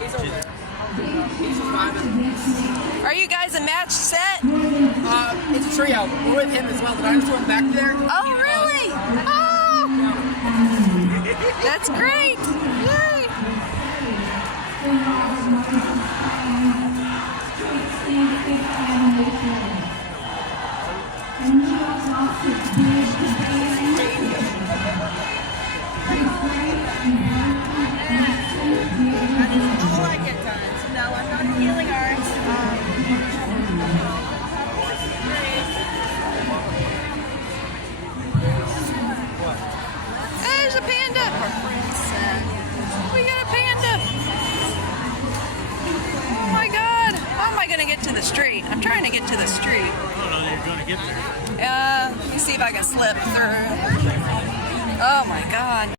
He's over there. He's surviving. Are you guys a match set? It's a trio. We're with him as well. The dinosaur in the back there. Oh, really? Oh! That's great! Yay! All I get done. No, I'm not in healing arts. There's a panda! We got a panda! Oh my god! How am I going to get to the street? I'm trying to get to the street. I don't know that you're going to get there. Let me see if I can slip through. Oh my god.